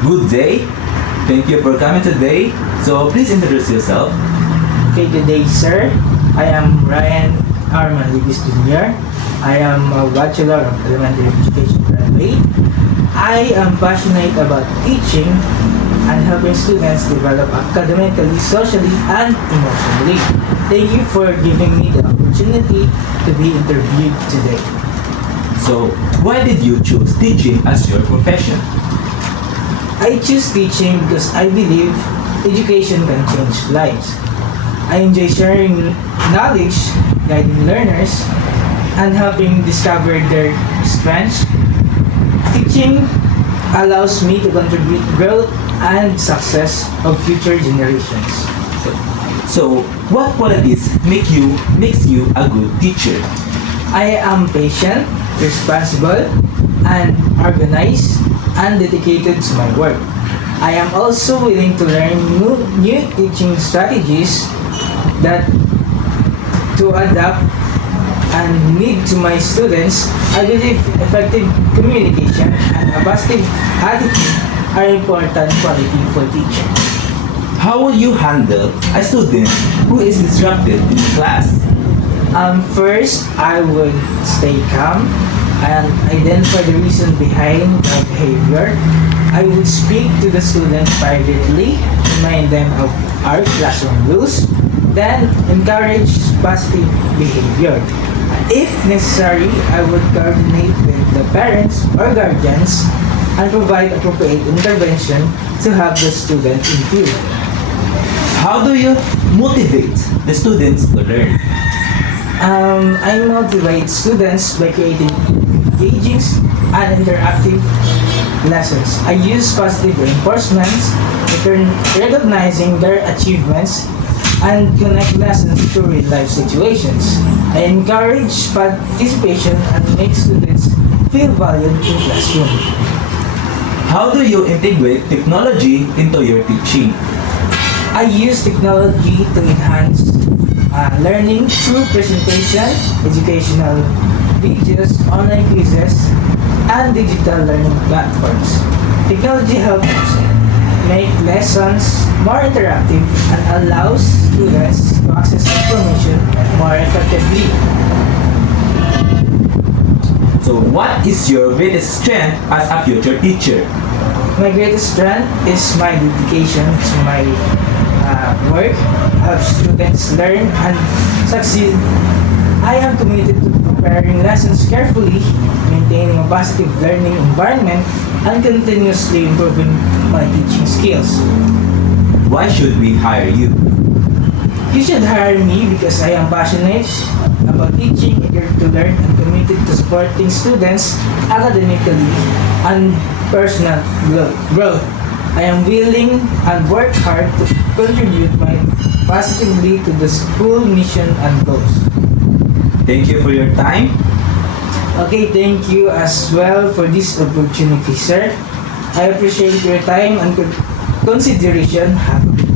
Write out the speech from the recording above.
Good day. Thank you for coming today. So please introduce yourself. Okay, good day, sir. I am Ryan Arman Libis Jr. I am a Bachelor of Elementary Education graduate. I am passionate about teaching and helping students develop academically, socially, and emotionally. Thank you for giving me the opportunity to be interviewed today. So why did you choose teaching as your profession? I choose teaching because I believe education can change lives. I enjoy sharing knowledge, guiding learners, and helping discover their strengths. Teaching allows me to contribute growth and success of future generations. So what qualities makes you a good teacher? I am patient, responsible, and organized and dedicated to my work. I am also willing to learn new teaching strategies that to adapt and need to my students. I believe effective communication and a positive attitude are important quality for teaching. How will you handle a student who is disrupted in class? First, I would stay calm and identify the reason behind their behavior. I would speak to the student privately, remind them of our classroom rules, then encourage positive behavior. If necessary, I would coordinate with the parents or guardians and provide appropriate intervention to help the student improve. How do you motivate the students to learn? I motivate students by creating engaging and interactive lessons. I use positive reinforcements, recognizing their achievements, and connect lessons to real life situations. I encourage participation and make students feel valued in classroom. How do you integrate technology into your teaching? I use technology to enhance learning through presentation, educational videos, online quizzes, and digital learning platforms. Technology helps make lessons more interactive and allows students to access information more effectively. So what is your greatest strength as a future teacher? My greatest strength is my dedication to my work, help students learn and succeed. I am committed to preparing lessons carefully, maintaining a positive learning environment, and continuously improving my teaching skills. Why should we hire you? You should hire me because I am passionate about teaching, eager to learn, and committed to supporting students academically and personal growth. I am willing and work hard to contribute positively to the school mission and goals. Thank you for your time. Okay, thank you as well for this opportunity, sir. I appreciate your time and consideration. Have a good